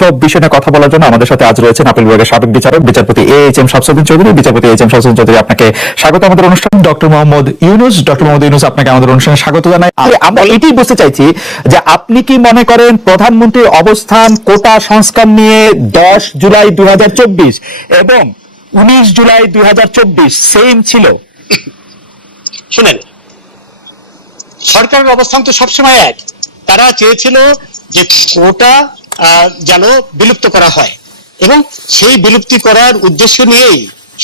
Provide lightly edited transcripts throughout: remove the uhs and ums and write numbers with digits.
সব বিষয়ে কথা বলার জন্য আমাদের সাথে আজ রয়েছেন আপিল বিভাগের সাবেক বিচারক বিচারপতি এইচ এম শামসুদ্দিন চৌধুরী। বিচারপতি এইচ এম শামসুদ্দিন চৌধুরী, আপনাকে স্বাগত আমাদের অনুষ্ঠান। ডক্টর মোহাম্মদ ইউনুস, আপনাকে আমাদের অনুষ্ঠানে স্বাগত জানাই। আমরা এটাই বুঝতে চাইছি যে আপনি কি মনে করেন প্রধানমন্ত্রীর অবস্থান কোটা সংস্কার নিয়ে 10 জুলাই 2024 এবং 19 জুলাই 2024 সেম ছিল? শুনেন, সরকারের অবস্থান তো সবসময় এক। তারা চেয়েছিল যে কোটা যেন বিলুপ্ত করা হয় এবং সেই বিলুপ্তি করার উদ্দেশ্য নিয়েই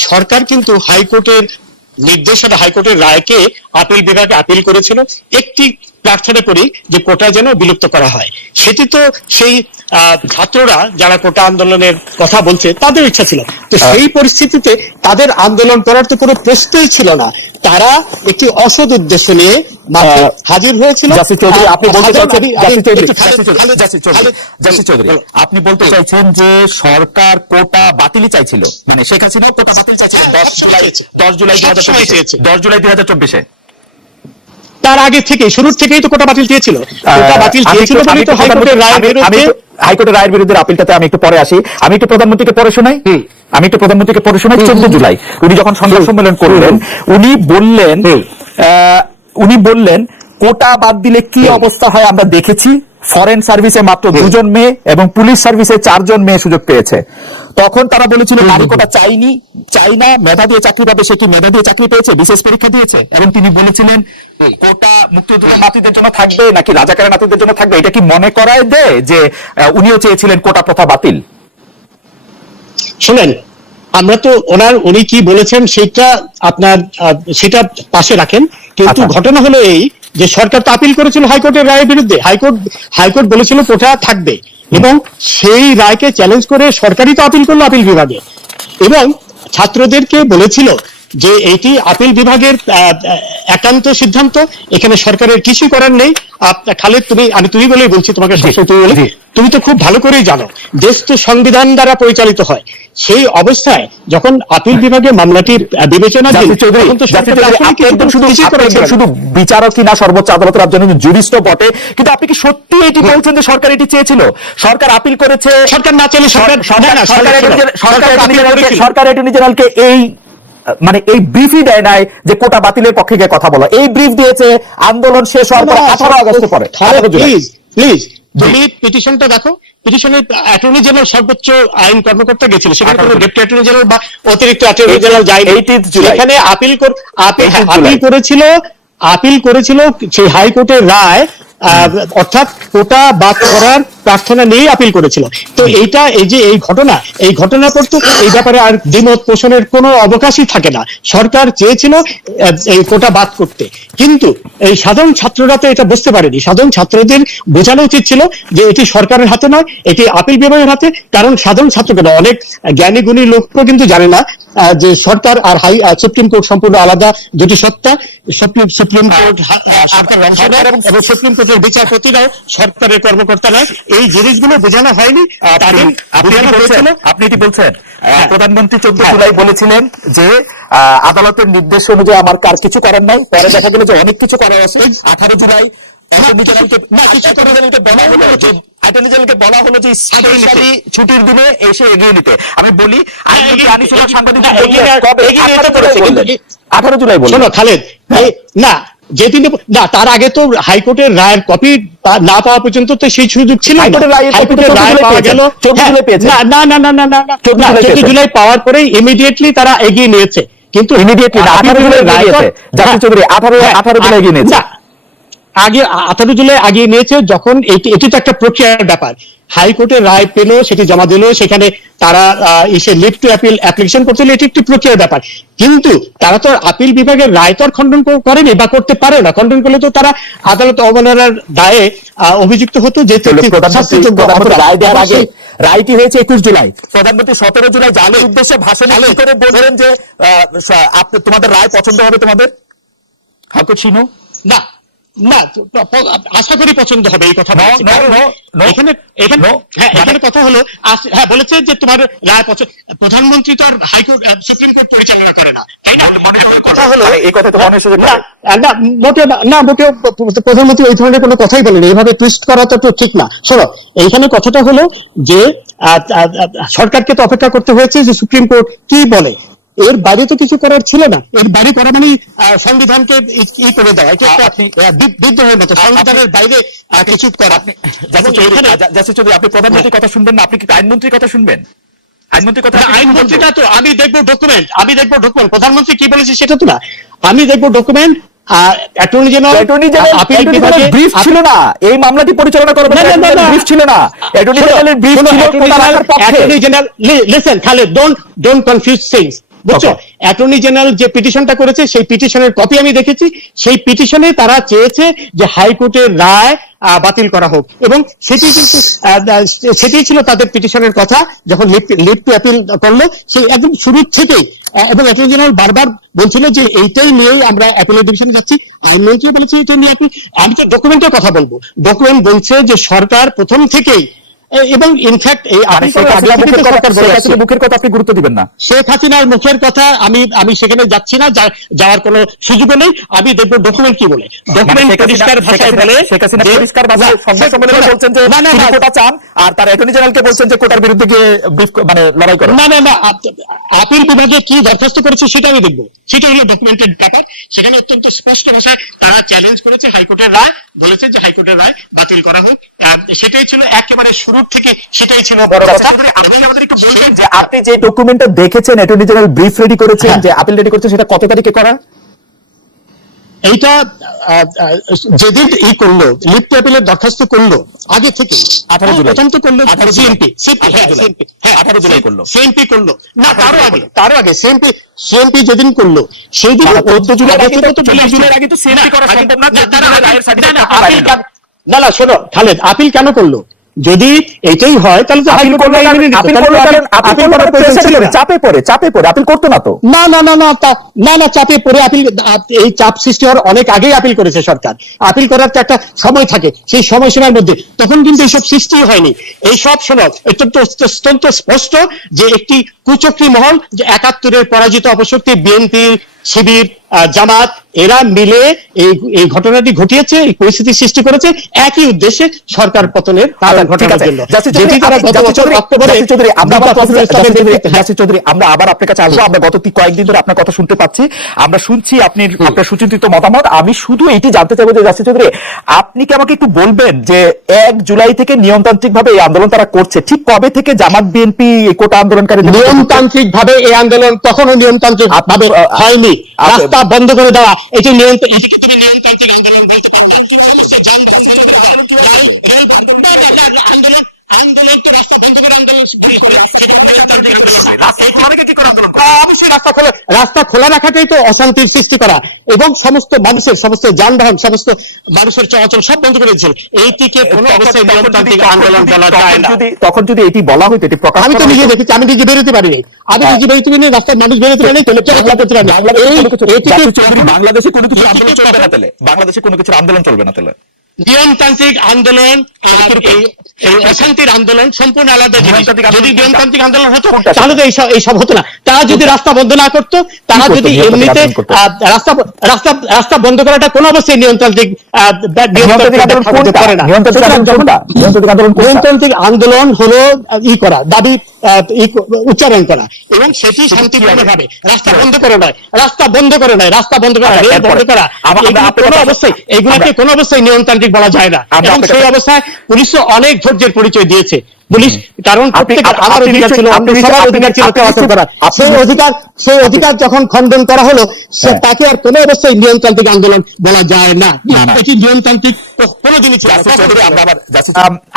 সরকার কিন্তু হাইকোর্টের নির্দেশনা, হাইকোর্টের রায়কে আপিল বিভাগে আপিল করেছিল একটি প্রার্থনা করি যে কোটা যেন বিলুপ্ত করা হয়। সেটি তো সেই ছাত্ররা যারা কোটা আন্দোলনের কথা বলছে তাদের ইচ্ছা ছিল। তো সেই পরিস্থিতিতে তাদের আন্দোলন করার তো কোনো প্রশ্নই ছিল না। তারা একটি অসৎ উদ্দেশ্য নিয়ে হাজির হয়েছিল। আপনি বলতে চাইছেন যে সরকার কোটা বাতিল চাইছিল, মানে শেখ হাসিনা কোটা বাতিল চাইছিল 10 জুলাই 2024-এ। তার আগে থেকে, শুরুর থেকেই তো কোটা বাতিল চেয়েছিল। কোটা বাতিল চেয়েছিল বলেই তো হাইকোর্টের রায়ের বিরুদ্ধে আপিলটাতে আমি একটু পরে আসি। আমি একটু প্রধানমন্ত্রীকে পড়ে শোনাই। 14 জুলাই উনি যখন সংবাদ সম্মেলন করলেন, উনি বললেন কোটা বাদ দিলে কি অবস্থা হয় আমরা দেখেছি। ফরেন সার্ভিসে মাত্র 2 জন মেয়ে এবং পুলিশ সার্ভিসে 4 জন মেয়ে সুযোগ পেয়েছে। তখন তারা বলেছিল নারী কোটা চাই না, মেধা দিয়ে চাকরি পাবে। সে কি মেধা দিয়ে চাকরি পেয়েছে? বিশেষ পরীক্ষা দিয়েছে। এবং তিনি বলেছিলেন কোটা মুক্তিযোদ্ধা নাতিদের জন্য থাকবে নাকি রাজাকারের নাতিদের জন্য থাকবে। এটা কি মনে করায় দেয় যে উনিও চেয়েছিলেন কোটা প্রথা বাতিল? শুনেন, আমরা তো উনি কি বলেছেন সেটা পাশে রাখেন, কিন্তু ঘটনা হলো এই যে সরকার তো আপিল করেছিল হাইকোর্টের রায়ের বিরুদ্ধে। হাইকোর্ট বলেছিল কোটা থাকবে এবং সেই রায়কে চ্যালেঞ্জ করে সরকারই তো আপিল করলো আপিল বিভাগে এবং ছাত্রদেরকে বলেছিল যে এটি আপিল বিভাগের একান্ত সিদ্ধান্ত, এখানে সরকারের কিছু করার নেই। খালেদ, তুমি বলেই বলছি তোমাকে, তুমি তো খুব ভালো করেই জানো দেশ তো সংবিধান দ্বারা পরিচালিত হয়। সেই অবস্থায় যখন আপিল বিভাগে মামলাটির বিবেচনাধীন, শুধু বিচারকই না, সর্বোচ্চ আদালতের একজন জুরিস্টও বটে, কিন্তু আপনি কি সত্যি এটি বলছেন যে সরকার এটি চেয়েছিল? সরকার আপিল করেছে। সরকার না চাইলে সরকার অ্যাটর্নি জেনারেলকে এই ব্রিফই দেয় নাই যে কোটা বাতিলের পক্ষে গিয়ে কথা বলো। এই ব্রিফ দিয়েছে আন্দোলন শেষ হওয়ার পর 18 আগস্টের পরে। প্লিজ তুমি পিটিশনটা দেখো। পিটিশনের অ্যাটর্নি জেনারেল সর্বোচ্চ আইন কর্মকর্তা গেছিল, সেখানে কোনো ডেপুটি অ্যাটর্নি জেনারেল বা অতিরিক্ত অ্যাটর্নি জেনারেল যায়নি। এখানে আপিল করেছিল সেই হাইকোর্টের রায়, অর্থাৎ কোটা বাদ করার প্রার্থনা নিয়ে আপিল করেছিল। তো এই ঘটনার পর তো এই ব্যাপারে আর দ্বিমত পোষণের কোনো অবকাশই থাকে না। সরকার চেয়েছিল এই কোটা বাদ করতে, কিন্তু এই সাধারণ ছাত্ররা তো এটা বুঝতে পারেনি। সাধারণ ছাত্রদের বোঝানো উচিত ছিল যে এটি সরকারের হাতে নয়, এটি আপিল বিভাগের হাতে। কারণ সাধারণ ছাত্রকে না, অনেক জ্ঞানী গুণী লোকও কিন্তু জানে না যে সরকার আর সুপ্রিম কোর্ট সম্পূর্ণ আলাদা দুটি সত্তা। সুপ্রিম কোর্ট এবং সুপ্রিম কোর্টের বিচারপতিরাও সরকারের কর্মকর্তা নয়। এই জিনিসগুলো বোঝানো হয়নি। আপনি এটি বলছেন প্রধানমন্ত্রী 14 জুলাই বলেছিলেন যে আদালতের নির্দেশ অনুযায়ী আমার কার কিছু করার নাই। পরে দেখা গেল যে অনেক কিছু করার আছে। 18 জুলাই বলা হলো যে ছুটির দিনে এসে এগিয়ে নিতে। আমি বলি, 18 জুলাই বলি। শোনো খালেদ, তার আগে তো হাইকোর্টের রায়ের কপি না পাওয়া পর্যন্ত তো সেই সুযোগ ছিল। হাইকোর্টের রায় পাওয়া গেল 14 জুলাই পাওয়ার পরে ইমিডিয়েটলি তারা এগিয়ে নিয়েছে। কিন্তু ইমিডিয়েটলি 18 জুলাই এগিয়ে নিয়েছে। আগে 18 জুলাই আগিয়ে নিয়েছে যখন এটি তো একটা প্রক্রিয়ার ব্যাপার। হাইকোর্টের রায় পেল, সেটি জমা দিল, সেখানে তারা লিভ টু অ্যাপিল অ্যাপ্লিকেশন করছিল। এটি একটি প্রক্রিয়ার ব্যাপার, কিন্তু তারা তো আপিল বিভাগের রায় তো আর খণ্ডন করেনি বা করতে পারে না। খণ্ডন করলে তো তারা আদালত অবমাননার দায়ে অভিযুক্ত হতো। যে রায় দেওয়ার আগে রায়টি হয়েছে 21 জুলাই। প্রধানমন্ত্রী 17 জুলাই জালের উদ্দেশ্যে ভাষণ করে বললেন যে তোমাদের রায় পছন্দ হবে তোমাদের। হাকু ছিল না, না, আশা করি পছন্দ হবে এই কথা বলেছি। এখানে এখানে হ্যাঁ এখানে কথা হলো হ্যাঁ বলেছে যে তোমার রায় প্রধানমন্ত্রী তো আর হাইকোর্ট সুপ্রিম কোর্ট পরিচালনা করে না, তাই না? কথা হলো এই কথা তো মনে হচ্ছে না মোটেও না, মোটেও প্রধানমন্ত্রী এই ধরনের কোনো কথাই বলেনি, এইভাবে টুইস্ট করা তো ঠিক না। শোনো, এইখানে কথাটা হলো যে সরকারকে তো অপেক্ষা করতে হয়েছে যে সুপ্রিম কোর্ট কি বলে। এর বাইরে তো কিছু করার ছিল না। এর বাইরে করা মানে সংবিধানকে ই করে দেওয়া, এটা একটা বিদ্রোহের মতো। সংবিধানের বাইরে কিছু করা। আপনি প্রধানমন্ত্রীর কথা শুনবেন না, আপনি কি আইনমন্ত্রীর কথা শুনবেন? আইনমন্ত্রীটা তো আমি দেখবো ডকুমেন্ট, প্রধানমন্ত্রী কি বলেছে সেটা তো না, আমি দেখবো ডকুমেন্ট। অ্যাটর্নি জেনারেল আপিল বিভাগে ব্রিফ ছিল না এই মামলাটি পরিচালনা করার ব্রিফ ছিল না। অ্যাটর্নি জেনারেলের ব্রিফ ছিল কোটা রাখার পক্ষে। Attorney general listen Khaled, don't confuse things, বুঝছো? অ্যাটর্নি জেনারেল যে পিটিশনটা করেছে সেই পিটিশনের কপি আমি দেখেছি। সেই পিটিশনে তারা চেয়েছে যে হাইকোর্টের রায় বাতিল করা হোক, এবং সেটি কিন্তু সেটাই ছিল তাদের পিটিশনের কথা যখন লিভ টু অ্যাপিল করলো সেই একদম শুরুর থেকেই। এবং অ্যাটর্নি জেনারেল বারবার বলছিল যে এইটাই নিয়েই আমরা অ্যাপিলের ডিভিশনে যাচ্ছি। আইনমন্ত্রী বলেছে এটা নিয়ে আমি তো ডকুমেন্টের কথা বলবো। ডকুমেন্ট বলছে যে সরকার প্রথম থেকেই, এবং ইনফ্যাক্ট এই মুখের কথা আপনি গুরুত্ব দিবেন না। শেখ হাসিনার মুখের কথা আমি সেখানে যাচ্ছি না, যাওয়ার কোনো সুযোগও নেই। আমি দেখবো ডকুমেন্ট কি বলে। ডকুমেন্ট পরিষ্কার ভাষায় বলে, পরিষ্কার ভাষায় সংবাদ সম্মেলনে বলছেন যে তিনি কোটা চান, আর তার অ্যাটর্নি জেনারেলকে বলছেন যে কোটার বিরুদ্ধে গিয়ে মানে লড়াই করেন। না, আপিল বিভাগে কি দরখাস্ত করেছে সেটা আমি দেখবো, সেটা হলো ডকুমেন্টেড ব্যাপার। সেখানে অত্যন্ত স্পষ্ট ভাষায় তারা চ্যালেঞ্জ করেছে হাইকোর্টের রায়, বলেছে যে হাইকোর্টের রায় বাতিল করা হোক। সেটাই ছিল একেবারে শুরুর থেকে, সেটাই ছিল বড় কথা। আমাদের একটু বলবেন যে আপনি যে ডকুমেন্টটা দেখেছেন অ্যাটর্নি জেনারেল ব্রিফ রেডি করেছেন, যে আপিল রেডি করেছেন, সেটা কত তারিখে করা? এইটা যেদিন করলো, লিভ টু অ্যাপিলের দরখাস্ত করলো আগে থেকে 18 জুলাই প্রথম তো করলো সিএমপি করলো। সিএমপি করলো না, তারও আগে সিএমপি যেদিন করলো সেই দিন 14 জুলাই আগে তো সিএমপি করা সম্ভব না। না শোনো খালেদ, আপিল কেন করলো? যদি এটাই হয় তাহলে তো চাপে পড়ে আপিল করতো না তো। না চাপে পড়ে আপিল, এই চাপ সৃষ্টি হওয়ার অনেক আগেই আপিল করেছে সরকার। আপিল করার তো একটা সময় থাকে, সেই সময়সীমার মধ্যে তখন কিন্তু এইসব সৃষ্টি হয়নি। এইসব শোনো অত্যন্ত স্পষ্ট যে একটি কুচক্রী মহল, যে 71-এর পরাজিত অপশক্তি বিএনপি, শিবির, জামাত, এরা মিলে এই ঘটনাটি ঘটিয়েছে, এই পরিস্থিতি সৃষ্টি করেছে একই উদ্দেশ্যে, সরকার পতনের ঘটনার জন্য। যেটি তারা গত বছর অক্টোবরে আমরা আবার আপনার কাছে আসবো। আমরা গত কয়েকদিন ধরে আপনার কথা শুনতে পাচ্ছি, আমরা শুনছি আপনার সুচিন্তিত মতামত। আমি শুধু এইটি জানতে চাইবো যে জাসি চৌধুরী, আপনি কি আমাকে একটু বলবেন যে 1 জুলাই থেকে নিয়মতান্ত্রিক ভাবে এই আন্দোলন তারা করছে, ঠিক কবে থেকে জামাত বিএনপি কোটা আন্দোলনকারী? নিয়মতান্ত্রিক ভাবে এই আন্দোলন কখনো নিয়মতান্ত্রিক ভাবে হয়নি। রাস্তা বন্ধ করে দেওয়া, এটি নিয়মতান্ত্রিক আন্দোলন বলতে পারবেন? আন্দোলন তো রাস্তা বন্ধ করে আন্দোলন, রাস্তা খোলা রাখাটাই তো অশান্তির সৃষ্টি করা, এবং সমস্ত যানবাহন, সমস্ত মানুষের চলাচল সব বন্ধ করে দিয়েছিল। এইটিকে কোনো অবস্থায় নিয়মতান্ত্রিক আন্দোলন বলা যায় না। তখন যদি এটি বলা হইতো, এটি প্রকাশ, আমি তো নিজে দেখেছি, আমি নিজে বেরোতে পারিনি, রাস্তায় মানুষ বেরোতে পারেনি, বাংলাদেশে কোনো কিছু আন্দোলন চলবে না তাহলে, বাংলাদেশে কোনো কিছু আন্দোলন চলবে না তাহলে। নিয়মতান্ত্রিক আন্দোলন আর এই অশান্তির আন্দোলন সম্পূর্ণ আলাদা জিনিস। যদি নিয়মতান্ত্রিক আন্দোলন হতো তাহলে তো এইসব হতো না। তারা যদি রাস্তা বন্ধ না করতো, তারা যদি এমনিতে রাস্তা বন্ধ করাটা কোন অবস্থায় নিয়মতান্ত্রিক আন্দোলন হলো করা, দাবি উচ্চারণ করা, এবং সেটি শান্তিপূর্ণভাবে রাস্তা বন্ধ করে নয়, রাস্তা বন্ধ করা, কোনো অবস্থায় এগুলোকে কোনো অবস্থায় নিয়মতান্ত্রিক বলা যায় না। এবং সেই অবস্থায় পুলিশ অনেক ধৈর্যের পরিচয় দিয়েছে। পুলিশ, কারণ আমার অধিকার ছিল, সবার অধিকার ছিল করা, সেই অধিকার যখন খণ্ডন করা হলো, তাকে আর কোনো অবস্থায় নিয়মতান্ত্রিক আন্দোলন বলা যায় না। এটি নিয়মতান্ত্রিক কোনো জিনিস ছিল।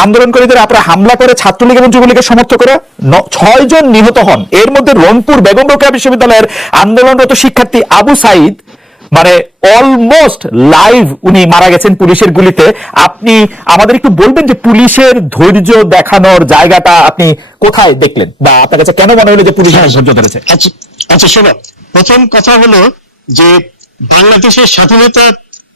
আন্দোলনকারীদের আপনারা হামলা করে ছাত্রলীগ এবং যুবলীগের সমর্থক করে 6 জন নিহত হন। এর মধ্যে রংপুর বেগম রোকেয়া বিশ্ববিদ্যালয়ের আন্দোলনরত শিক্ষার্থী আবু সাইদ মানে অলমোস্ট লাইভ উনি মারা গেছেন পুলিশের গুলিতে। আপনি আমাদের একটু বলবেন যে পুলিশের ধৈর্য দেখানোর জায়গাটা আপনি কোথায় দেখলেন, বা আপনার কাছে কেন মনে হলো যে পুলিশ ধৈর্য ধরেছে? আচ্ছা শোনো, প্রথম কথা হলো যে বাংলাদেশের স্বাধীনতা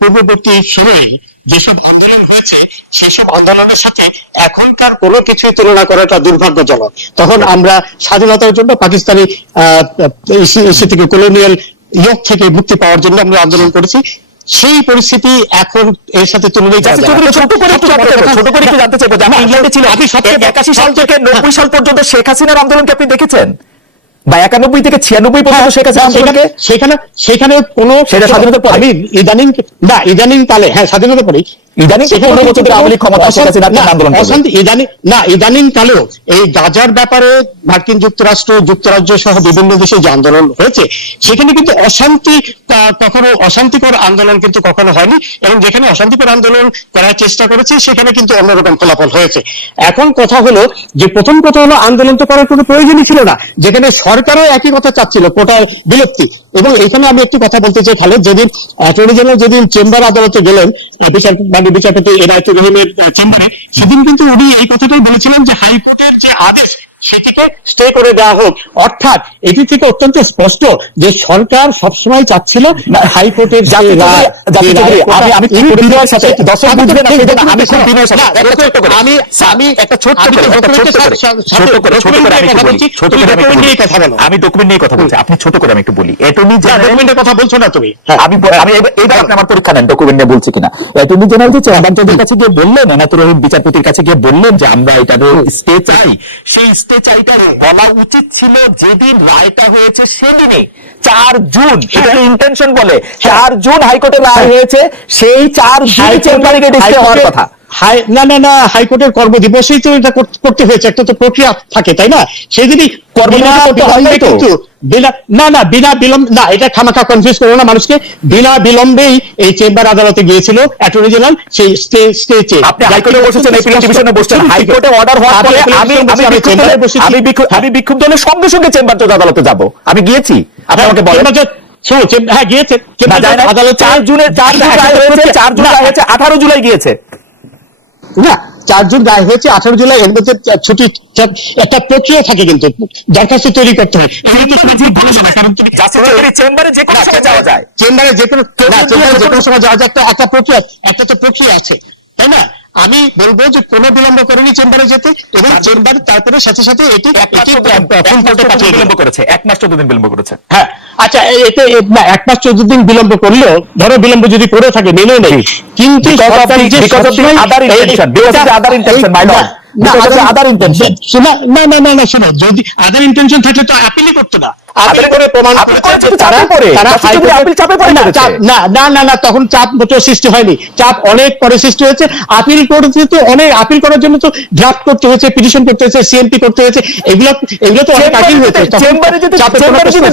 পূর্ববর্তী সময়ে যেসব আন্দোলন হয়েছে সেসব আন্দোলনের সাথে এখনকার কোনো কিছুই তুলনা করাটা দুর্ভাগ্যজনক। তখন আমরা স্বাধীনতার জন্য পাকিস্তানি ইস্যু থেকে, কলোনিয়াল ইয়োগ থেকে মুক্তি পাওয়ার জন্য আমরা আন্দোলন করেছি। সেই পরিস্থিতি এখন এর সাথে তুলনাই করা যায় না। ছোট করে একটু জানতে চাইবো, আমি ইংল্যান্ডে ছিলাম, আপনি 81 সাল থেকে 90 সাল পর্যন্ত শেখ হাসিনার আন্দোলনকে আপনি দেখেছেন, বা 91 থেকে 96 পর্যন্ত শেখ হাসিনা আন্দোলনকে? সেখানে কোনো স্বাধীনতার পরে, আমি ইদানিং কালে, হ্যাঁ স্বাধীনতার পরে, ইদানিং 15 বছর ধরে আওয়ামী লীগ ক্ষমতা, শেখ হাসিনা আন্দোলন করবে। ইদানিং কালেও এই গাজার ব্যাপারে মার্কিন যুক্তরাজ্য সহ বিভিন্ন দেশে যে আন্দোলন হয়েছে সেখানে কিন্তু কখনো অশান্তিকর আন্দোলন কিন্তু কখনো হয়নি, এবং যেখানে অশান্তিকর আন্দোলন করার চেষ্টা করেছে সেখানে কিন্তু অন্যরকম ফলাফল হয়েছে। এখন কথা হলো যে, প্রথম কথা হলো আন্দোলন তো করার কোনো প্রয়োজনই ছিল না, যেখানে সরকারও একই কথা চাচ্ছিল, কোটায় বিলুপ্তি। এবং এখানে আমি একটু কথা বলতে চাই, খালেদ, যেদিন অ্যাটর্নি জেনারেল যেদিন চেম্বার আদালতে গেলেন বিচারপতি এনায়েতুর রহিমের চেম্বারে, সেদিন কিন্তু উনি এই কথাটাই বলেছিলেন যে হাইকোর্টের যে আদেশ সেটিকে স্টে করে দেওয়া হোক। অর্থাৎ এটি থেকে অত্যন্ত স্পষ্ট যে সরকার সবসময় চাচ্ছিল হাইকোর্টের আমি ডকুমেন্ট নিয়ে কথা বলছি, আপনি ছোট করে আমি একটু বলি। ডকুমেন্টের কথা বলছো না তুমি? আমি এইবার আপনি আমার পরীক্ষা নেন ডকুমেন্ট নিয়ে বলছি কিনা। অ্যাটর্নি জেনারেল যে চেয়ারম্যানের কাছে গিয়ে বললেন, এনায়েতুর রহিম বিচারপতির কাছে গিয়ে বললেন যে আমরা এটার স্টে চাই, সেই স্টে চাইটা বলা উচিত ছিল যেদিন রায়টা হয়েছে সেদিনে, 4 জুন। এটা ইন্টেনশন বলে 4 জুন হাইকোর্টের রায় হয়েছে, সেই 4 জুন চেম্বারে গিয়ে স্টে হওয়ার কথা। না, হাইকোর্টের কর্মদিবসেই তো এটা করতে হয়েছে, একটা তো প্রক্রিয়া থাকে, তাই না? সেদিনই বিনা বিলম্ব না, এটা খামাখা কনফিউজ করো না মানুষকে। বিনা বিলম্বেই এই চেম্বার আদালতে গিয়েছিল অ্যাটর্নি জেনারেল, সেই স্টে। আপনি হাইকোর্টে বসেছেন, এপিলেট ডিভিশনে বসছেন, হাইকোর্টে অর্ডার হওয়ার পরে আমি বিক্ষুব্ধ হলে সঙ্গে সঙ্গে চেম্বার জজ আদালতে যাব। আমি গিয়েছি, আপনি আমাকে বলেন। হ্যাঁ গিয়েছে, আদালত 4 জুনের 4 জুন রায় হয়েছে, 4 জুন রায় হয়েছে, 18 জুলাই গিয়েছে না, 4 জুন রায় হয়েছে, 18 জুলাই। এর মধ্যে ছুটি একটা প্রক্রিয়া থাকে, কিন্তু দরখাস্ত তৈরি করতে হয়। চেম্বারে যে কোনো সময় যাওয়া যায়, চেম্বারে যে কোনো সময় যাওয়া যায়, একটা প্রক্রিয়া আছে, তাই না? আমি বলবো যে কোনো বিলম্ব করেনি চেম্বারে যেতে, এবং চেম্বার তারপরে সাথে সাথে এটি বিলম্ব করেছে, 1 মাস 14 দিন বিলম্ব করেছে। হ্যাঁ, আচ্ছা, এতে না 1 মাস 14 দিন বিলম্ব করলেও, ধরো বিলম্ব যদি করে থাকে মেনে নেই, কিন্তু শোনো, যদি আদার ইন্টেনশন থাকলে তো আপিলই করতো না। আপিল করে প্রমাণ না, তখন চাপ মোটেও সৃষ্টি হয়নি, চাপ অনেক পরে সৃষ্টি হয়েছে। আপিল করার জন্য তো ড্রাফট করতে হয়েছে, পিটিশন করতে হয়েছে, সিএমপি করতে হয়েছে, এগুলো তো অনেক আগেই হয়েছে। চেম্বারে যেতে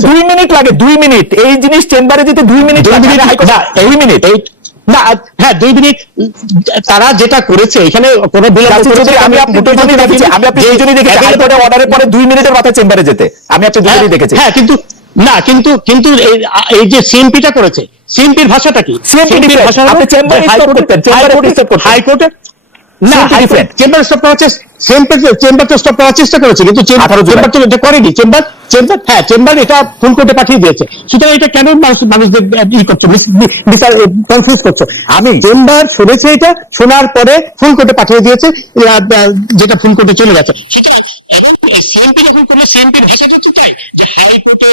2 মিনিট লাগে, 2 মিনিট। এই জিনিস চেম্বারে যেতে 2 মিনিট, 2 মিনিট না, হ্যাঁ 2 মিনিট। তারা যেটা করেছে এখানে কোনো অর্ডারের পরে 2 মিনিটের মাথায় চেম্বারে যেতে, আমি আপনি দুজনেই দেখেছি। হ্যাঁ, কিন্তু এই যে সিএমপিটা করেছে, সিএমপির ভাষাটা কি? সিএমপির ভাষা আপনি চেম্বারে স্টপ করতেন, হাইকোর্টে না, চেম্বার স্টপ করার চেম্বার তো স্টপ করার চেষ্টা করেছে, কিন্তু চেম্বার তো এটা করেনি। চেম্বার এটা ফুল কোর্টে পাঠিয়ে দিয়েছে। সুতরাং এটা কেন মানুষদের কনফিউজ করছো? আমি চেম্বার শুনেছে, এটা শোনার পরে ফুল কোর্টে পাঠিয়ে দিয়েছে, যেটা ফুল কোর্টে চলে গেছে। সিএমপি যখন করলে সিএমপির ভাষাটা তো তাই, হাইকোর্টে